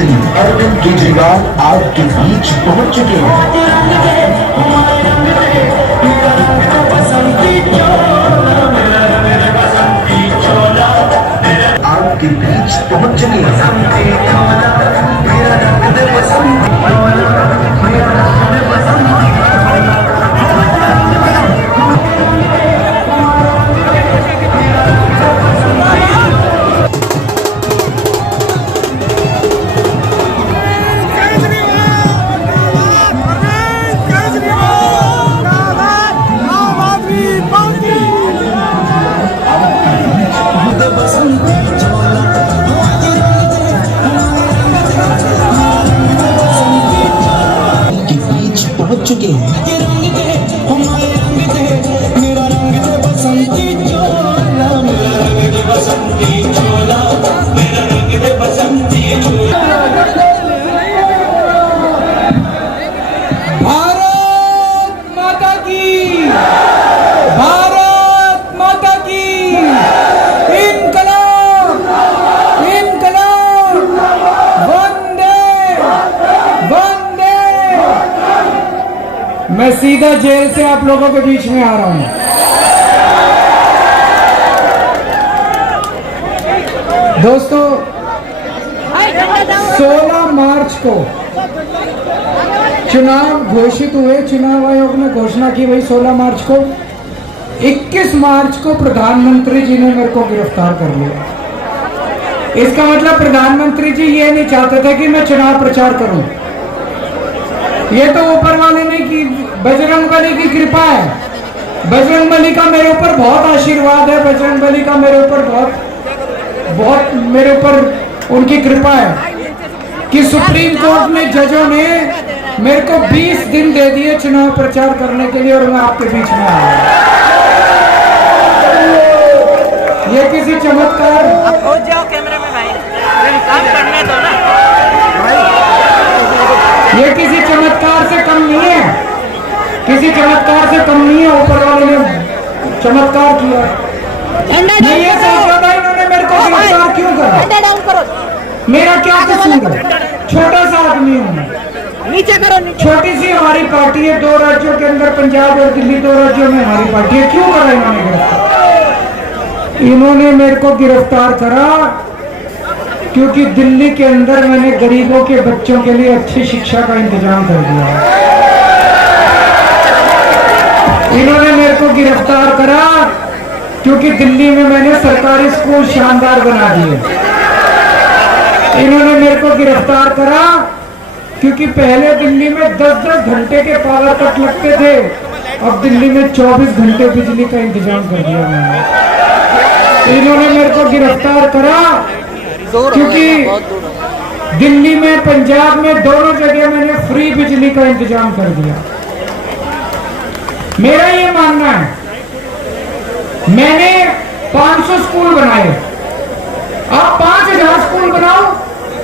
मुख्यमंत्री अरविंद केजरीवाल आपके बीच पहुंच चुके हैं। आपके बीच पहुंच चुके मैं सीधा जेल से आप लोगों के बीच में आ रहा हूं। दोस्तों, 16 मार्च को चुनाव घोषित हुए। चुनाव आयोग ने घोषणा की वही 16 मार्च को। 21 मार्च को प्रधानमंत्री जी ने मेरे को गिरफ्तार कर लिया। इसका मतलब प्रधानमंत्री जी ये नहीं चाहते थे कि मैं चुनाव प्रचार करूं। ये तो ऊपर वाले ने की बजरंगबली की कृपा है। बजरंगबली का मेरे ऊपर बहुत आशीर्वाद है। बजरंगबली का मेरे ऊपर बहुत मेरे ऊपर उनकी कृपा है कि सुप्रीम कोर्ट में जजों ने मेरे को 20 दिन दे दिए चुनाव प्रचार करने के लिए और मैं आपके बीच में आया। ये किसी चमत्कार, आप पहुंच जाओ कैमरे में भाई, काम करने दो ना। ये किसी चमत्कार से कम नहीं है। किसी चमत्कार से कम नहीं है। ऊपर वाले ने चमत्कार किया। मैं ये सोच रहा था इन्होंने मेरे को गिरफ्तार क्यों करा। मेरा क्या कसूर है। छोटा सा आदमी हूँ। नीचे करो, छोटी सी हमारी पार्टी है। 2 राज्यों के अंदर, पंजाब और दिल्ली 2 राज्यों में हमारी पार्टी है। क्यों करा इन्होंने गिरफ्तार। इन्होंने मेरे को गिरफ्तार करा क्योंकि दिल्ली के अंदर मैंने गरीबों के बच्चों के लिए अच्छी शिक्षा का इंतजाम कर दिया। इन्होंने मेरे को गिरफ्तार करा क्योंकि दिल्ली में मैंने सरकारी स्कूल शानदार बना दिए। इन्होंने मेरे को गिरफ्तार करा क्योंकि पहले दिल्ली में 10-10 घंटे के पावर कट लगते थे। अब दिल्ली में 24 घंटे बिजली का इंतजाम कर दिया मैंने। इन्होंने मेरे को गिरफ्तार करा क्योंकि दिल्ली में, पंजाब में, दोनों जगह मैंने फ्री बिजली का इंतजाम कर दिया। मेरा ये मानना है, मैंने 500 स्कूल बनाए। आप 5000 स्कूल बनाओ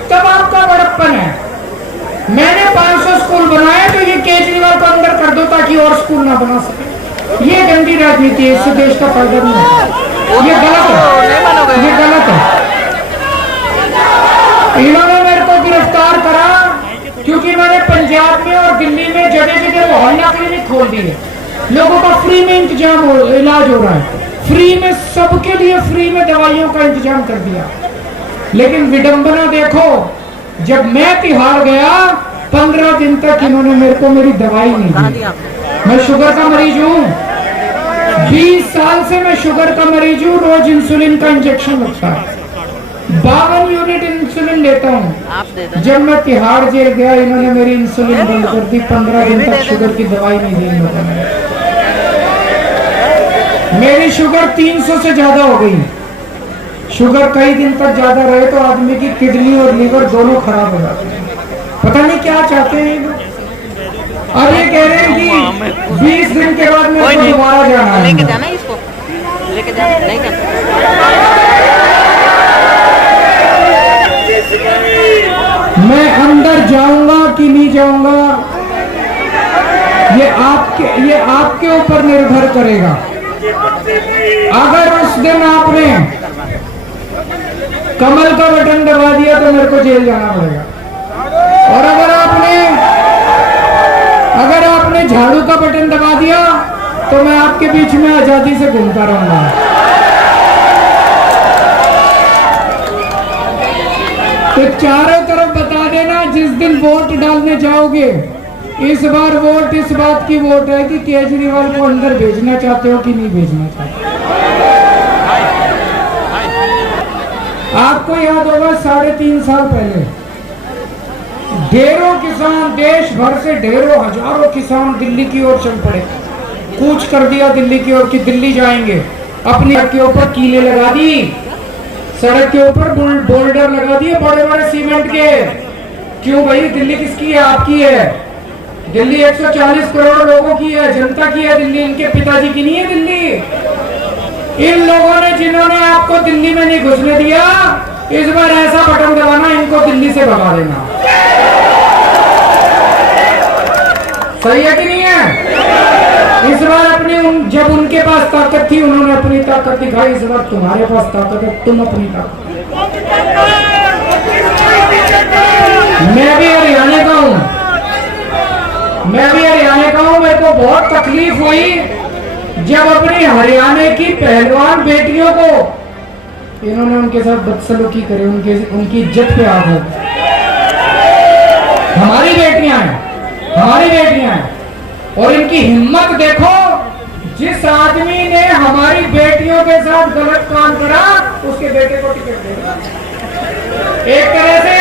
तब आपका बड़प्पन है। मैंने 500 स्कूल बनाए तो ये केजरीवाल को अंदर कर दो ताकि और स्कूल ना बना सके। ये गंदी राजनीति है। इससे देश का फायदा नहीं है। ये गलत है। ये गलत है। इन्होंने मेरे को गिरफ्तार करा क्योंकि मैंने पंजाब में और दिल्ली में जगह जगह मोहल्ला क्लिनिक खोल दिए। लोगों का फ्री में इलाज हो रहा है। फ्री में, सबके लिए फ्री में दवाइयों का इंतजाम कर दिया। लेकिन विडंबना देखो, जब मैं तिहाड़ गया 15 दिन तक इन्होंने मेरे को मेरी दवाई नहीं दी। मैं शुगर का मरीज हूँ। 20 साल से मैं शुगर का मरीज हूँ। रोज इंसुलिन का इंजेक्शन लगता है। 52 यूनिट इंसुलिन लेता हूँ। जब मैं तिहाड़ जेल गया इन्होंने मेरी इंसुलिन बंद कर दी। 15 दिन तक शुगर की दवाई नहीं दी इन्होंने। मेरी शुगर 300 से ज्यादा हो गई। शुगर कई दिन तक ज्यादा रहे तो आदमी की किडनी और लीवर दोनों खराब हो जाते हैं। पता नहीं क्या चाहते हैं। और ये कह रहे हैं कि 20 दिन के बाद मेरे को दोबारा जाना है। लेके जाना इसको, लेके जाना नहीं करना। मैं अंदर जाऊंगा कि नहीं जाऊंगा ये आपके ऊपर निर्भर करेगा। अगर उस दिन आपने कमल का बटन दबा दिया तो मेरे को जेल जाना पड़ेगा। और अगर आपने झाड़ू का बटन दबा दिया तो मैं आपके बीच में आजादी से घूमता रहूंगा। तो चारों तरफ बता देना जिस दिन वोट डालने जाओगे, इस बार वोट इस बात की वोट है कि केजरीवाल को अंदर भेजना चाहते हो कि नहीं भेजना चाहते। आपको याद होगा 3.5 साल पहले ढेरों किसान, देश भर से ढेरों हजारों किसान दिल्ली की ओर चल पड़े, कूच कर दिया दिल्ली की ओर कि दिल्ली जाएंगे। अपनी सड़क के ऊपर कीले लगा दी, सड़क के ऊपर बोल्डर लगा दिए बड़े बड़े सीमेंट के। क्यों भाई, दिल्ली किसकी है? आपकी है। दिल्ली 140 करोड़ लोगों की है, जनता की है दिल्ली, इनके पिताजी की नहीं है दिल्ली। इन लोगों ने जिन्होंने आपको दिल्ली में नहीं घुसने दिया, इस बार ऐसा बटन दबाना इनको दिल्ली से भगा देना। सही है कि नहीं है? इस बार जब उनके पास ताकत थी उन्होंने अपनी ताकत दिखाई, इस बार तुम्हारे पास ताकत है, तुम अपनी ताकत। मैं भी हरियाणा का हूं, मेरे को बहुत तकलीफ हुई जब अपनी हरियाणा की पहलवान बेटियों को इन्होंने उनके साथ बदसलूकी करे, उनकी इज्जत पे आग हो। हमारी बेटियां हैं और इनकी हिम्मत देखो। जिस आदमी ने हमारी बेटियों के साथ गलत काम करा उसके बेटे को टिकट देगा। एक तरह से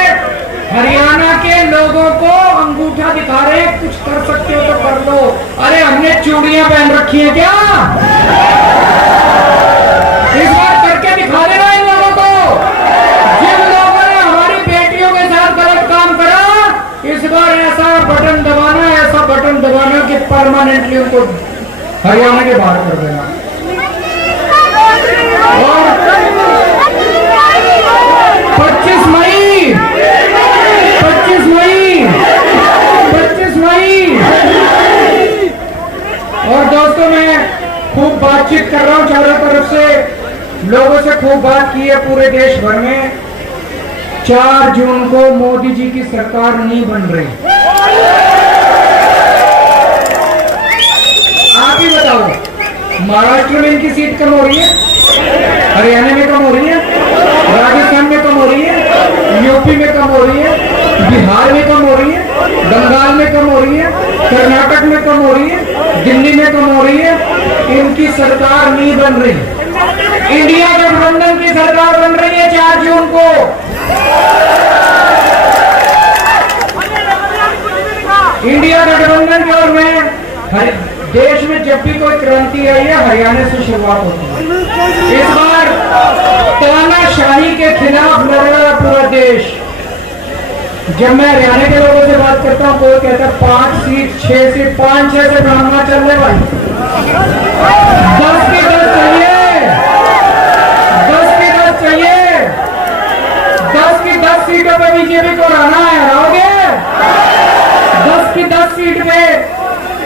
हरियाणा के लोगों को अंगूठा दिखा रहे, कुछ कर सकते हो तो कर लो। अरे हमने चूड़ियां पहन रखी है क्या? इस बार करके दिखा देना इन लोगों को। जिन लोगों ने हमारी बेटियों के साथ गलत काम करा, इस बार ऐसा बटन दबाना कि परमानेंटली उनको हरियाणा के बाहर कर देना। और 25 मई और दोस्तों, मैं खूब बातचीत कर रहा हूं चारों तरफ से, लोगों से खूब बात की है पूरे देश भर में। 4 जून को मोदी जी की सरकार नहीं बन रही। आप ही बताओ, महाराष्ट्र में इनकी सीट कम हो रही है, हरियाणा में कम हो रही है, राजस्थान में कम हो रही है, यूपी में कम हो रही है, बिहार में कम हो रही है, बंगाल में कम हो रही है, कर्नाटक में कम हो रही है, दिल्ली में कम हो रही है। इनकी सरकार नहीं बन रही। इंडिया गठबंधन की सरकार बन रही है 4 जून को। इंडिया गठबंधन की ओर में देश में जब भी कोई क्रांति आई है, हरियाणा से शुरुआत होती है। इस बार तानाशाही के खिलाफ लड़ रहा है पूरा देश। जब मैं हरियाणा के लोगों से बात करता हूँ, कोई कहता है 5 सीट 6 सीट 5-6 से ड्रामा चल रहे भाई। 10 की 10 चाहिए, 10 की 10 चाहिए। 10 की 10 सीटों पर बीजेपी को हराना है, हराओगे? 10 की 10 सीट पे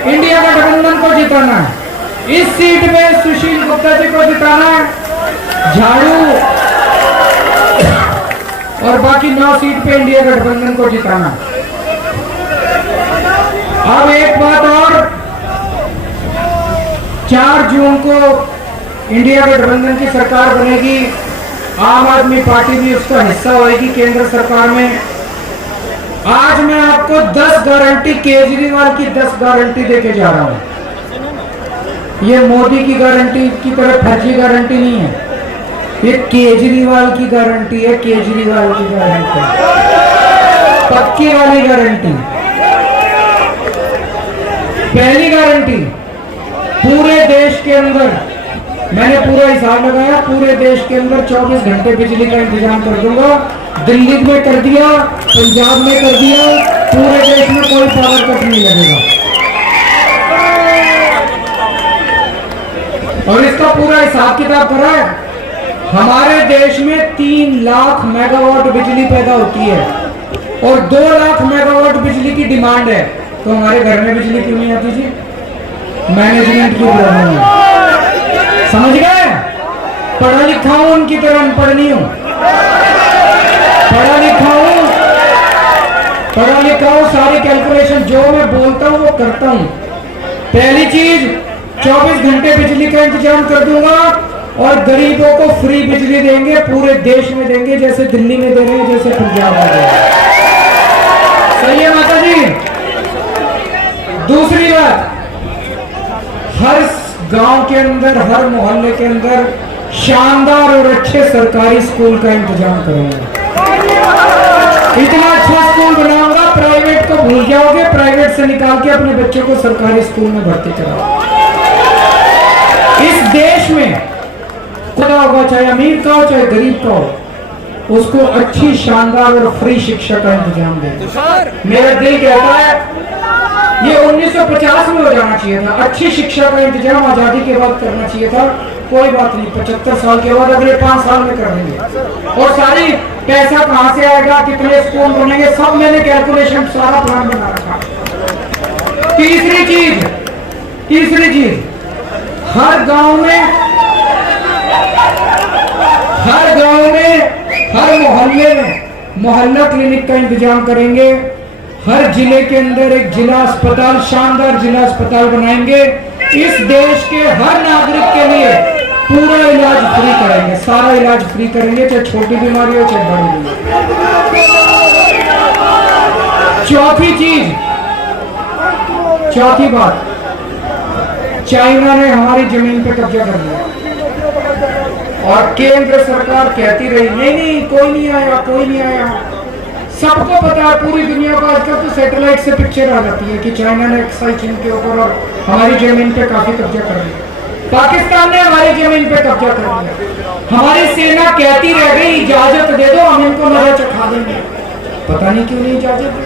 इंडिया गठबंधन को जिताना है। इस सीट में सुशील गुप्ता जी को जिताना है, झाड़ू और बाकी 9 सीट पे इंडिया गठबंधन को जिताना। अब एक बात और, 4 जून को इंडिया गठबंधन की सरकार बनेगी, आम आदमी पार्टी भी उसका हिस्सा होगी केंद्र सरकार में। आज मैं आपको 10 गारंटी, केजरीवाल की 10 गारंटी देके जा रहा हूं। ये मोदी की गारंटी की तरह फर्जी गारंटी नहीं है, ये केजरीवाल की गारंटी है, केजरीवाल की गारंटी, पक्की वाली गारंटी। पहली गारंटी, पूरे देश के अंदर, मैंने पूरा हिसाब लगाया, पूरे देश के अंदर 24 घंटे बिजली का इंतजाम कर दूंगा। दिल्ली में कर दिया, पंजाब में कर दिया, पूरे देश में कोई पावर कट नहीं लगेगा। और इसका पूरा हिसाब किताब करा है। हमारे देश में 3 लाख मेगावाट बिजली पैदा होती है और 2 लाख मेगावाट बिजली की डिमांड है। तो हमारे घर में बिजली क्यों नहीं आती जी? मैनेजमेंट की प्रॉब्लम है। समझ गए? पढ़ा लिखा हूं, उनकी तरह अनपढ़ नहीं हूं। पढ़ा लिखा हूं, पढ़ा लिखा हूँ, सारी कैलकुलेशन जो मैं बोलता हूँ वो करता हूँ। पहली चीज 24 घंटे बिजली का इंतजाम कर दूंगा और गरीबों को फ्री बिजली देंगे, पूरे देश में देंगे, जैसे दिल्ली में दे रहे हैं, जैसे पंजाब में दे रहे हैं। सही है माता जी। दूसरी बात, हर गांव के अंदर, हर मोहल्ले के अंदर शानदार और अच्छे सरकारी स्कूल का इंतजाम करूंगा। इतना अच्छा स्कूल बनाऊंगा, प्राइवेट को भूल जाओगे, प्राइवेट से निकाल के अपने बच्चों को सरकारी स्कूल में भर्ती कराओ। इस देश में खुदा होगा, चाहे अमीर का हो चाहे गरीब का हो, उसको अच्छी शानदार और फ्री शिक्षा का इंतजाम दे। मेरा दिल कहता है ये 1950 में हो जाना चाहिए था। अच्छी शिक्षा का इंतजाम आजादी के बाद करना चाहिए था। कोई बात नहीं, 75 साल के बाद अगले 5 साल में कर देंगे। और सारी पैसा कहां से आएगा, कितने स्कूल बनेंगे, सब मैंने कैलकुलेशन, सारा प्लान बना रखा। तीसरी चीज, हर गांव में, हर मोहल्ले में मोहल्ला क्लिनिक का इंतजाम करेंगे। हर जिले के अंदर एक जिला अस्पताल, शानदार जिला अस्पताल बनाएंगे। इस देश के हर नागरिक के लिए पूरा इलाज फ्री करेंगे, सारा इलाज फ्री करेंगे, चाहे छोटी बीमारी हो चाहे बड़ी बीमारी। चौथी बात, चाइना ने हमारी जमीन पे कब्जा कर लिया और केंद्र सरकार कहती रही नहीं कोई नहीं आया। सबको पता है, पूरी दुनिया को आजकल तो सैटेलाइट से पिक्चर आ जाती है कि चाइना ने एक्साई चीन के ऊपर और हमारी जमीन पे काफी कब्जा कर लिया। पाकिस्तान ने हमारी जमीन पे कब्जा कर लिया। हमारी सेना कहती रह गई इजाजत दे दो, हम इनको मजा चखा देंगे। पता नहीं क्यों नहीं इजाजत दी।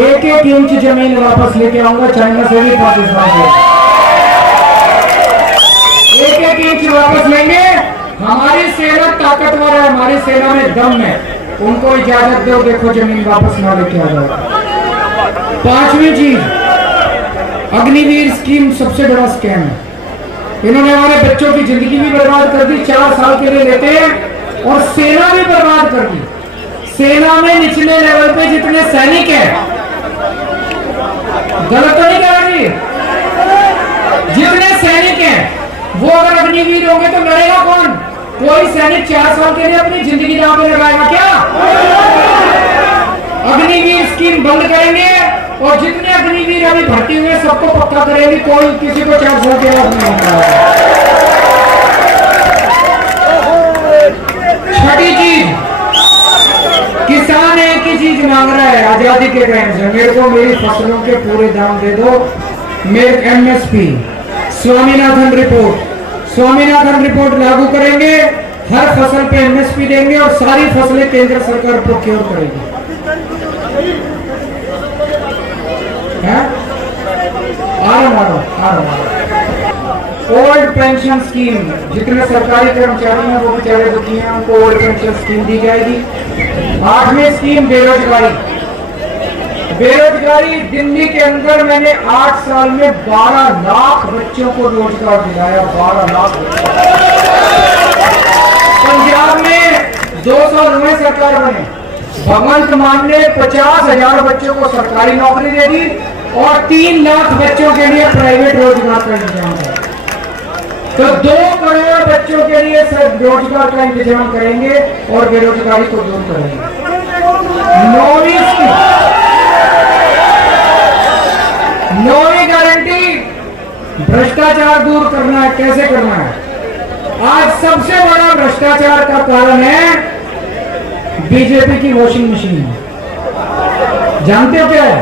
1-1 इंच जमीन वापस लेके आऊंगा, चाइना से भी पाकिस्तान से 1-1 इंच वापस लेंगे। हमारी सेना ताकतवर है, हमारी सेना में दम है। उनको इजाजत दो, देखो जमीन वापस ना लेके आ जाओ। 5वीं चीज, अग्निवीर स्कीम सबसे बड़ा स्कैम है। इन्होंने हमारे बच्चों की जिंदगी भी बर्बाद कर दी, 4 साल के लिए लेते हैं, और सेना भी बर्बाद कर दी। सेना में निचले लेवल पे जितने सैनिक हैं, गलत तो नहीं कहा जी, जितने सैनिक हैं वो अगर अग्निवीर होंगे तो लड़ेगा कौन? कोई सैनिक 4 साल के लिए अपनी जिंदगी दांव पे लगाएगा क्या? अग्निवीर स्कीम बंद करेंगे और जितने अग्निवीर अभी भर्ती हुए सबको पक्का करेंगे, कोई किसी को 4 साल के बाद नहीं होगा। छठी चीज, किसान एक ही चीज मांग रहा है आजादी के टाइम से, मेरे को मेरी फसलों के पूरे दाम दे दो। मेरे MSP स्वामीनाथन रिपोर्ट लागू करेंगे, हर फसल पे MSP देंगे और सारी फसलें केंद्र सरकार प्रोक्योर करेगी। ओल्ड पेंशन स्कीम, जितने सरकारी कर्मचारी हैं वो बेचारे दुखी हैं, उनको ओल्ड पेंशन स्कीम दी जाएगी। 8वीं स्कीम बेरोजगारी। दिल्ली के अंदर मैंने 8 साल में 12 लाख बच्चों को रोजगार दिलाया, 12 लाख। पंजाब में 2 साल हुए सरकार बने, भगवंत मान ने 50,000 बच्चों को सरकारी नौकरी दे दी और 3 लाख बच्चों के लिए प्राइवेट रोजगार का इंतजाम है। तो 2 करोड़ बच्चों के लिए सिर्फ रोजगार का इंतजाम करेंगे और बेरोजगारी को दूर करेंगे। 9वीं गारंटी, भ्रष्टाचार दूर करना है। कैसे करना है? आज सबसे बड़ा भ्रष्टाचार का कारण है बीजेपी की वॉशिंग मशीन। जानते हो क्या है?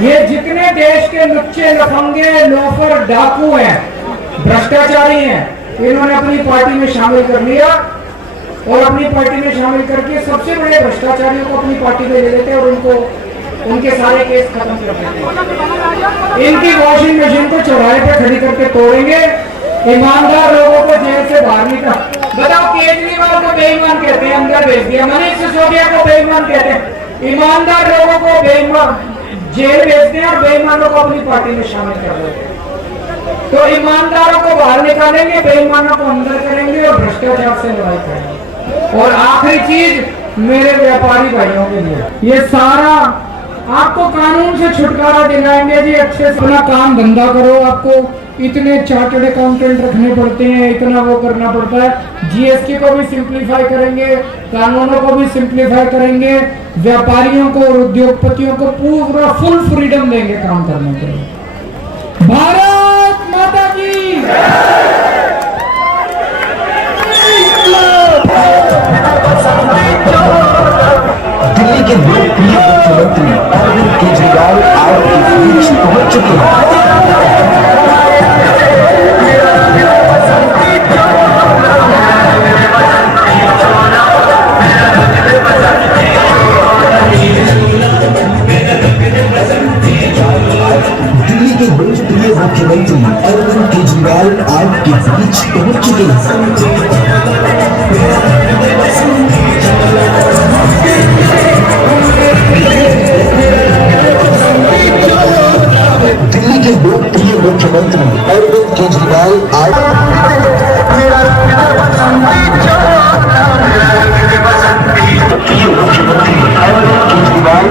ये जितने देश के लुच्चे लफंगे लोफर डाकू हैं, भ्रष्टाचारी हैं, इन्होंने अपनी पार्टी में शामिल कर लिया और अपनी पार्टी में शामिल करके सबसे बड़े भ्रष्टाचारियों को अपनी पार्टी में ले लेते हैं और उनके सारे केस खत्म कर देते हैं। इनकी वॉशिंग मशीन को चौराहे पे खड़ी करके तोड़ेंगे, ईमानदार लोगों को जेल से बाहर निकाल। बताओ, केजरीवाल को बेईमान कहते हैं, अंदर भेज दिया। मनीष सिसोदिया को बेईमान कहते हैं, ईमानदार लोगों को बेईमान जेल भेजते हैं और बेईमानों को अपनी पार्टी में शामिल कर देते हैं। तो ईमानदारों को बाहर निकालेंगे, बेईमानों को अंदर करेंगे और भ्रष्टाचार से लड़ाई करेंगे। और आखिरी चीज, मेरे व्यापारी भाइयों के लिए। ये सारा आपको कानून से छुटकारा दिलाएंगे जी। अच्छे से अपना काम धंधा करो। आपको इतने चार्टर्ड अकाउंटेंट रखने पड़ते हैं, इतना वो करना पड़ता है। जीएसटी को भी सिंप्लीफाई करेंगे, कानूनों को भी सिंप्लीफाई करेंगे, व्यापारियों को और उद्योगपतियों को पूरा फुल फ्रीडम देंगे काम करने के लिए। भारत माता की। दिल्ली के लोकप्रिय मुख्यमंत्री अरविंद केजरीवाल आपके बीच पहुंच चुके हैं। दिल्ली के लोकप्रिय मुख्यमंत्री अरविंद केजरीवाल आपके बीच पहुंच चुके हैं। दिल्ली के लोकप्रिय मुख्यमंत्री अरविंद केजरीवाल मुख्यमंत्री अरविंद केजरीवाल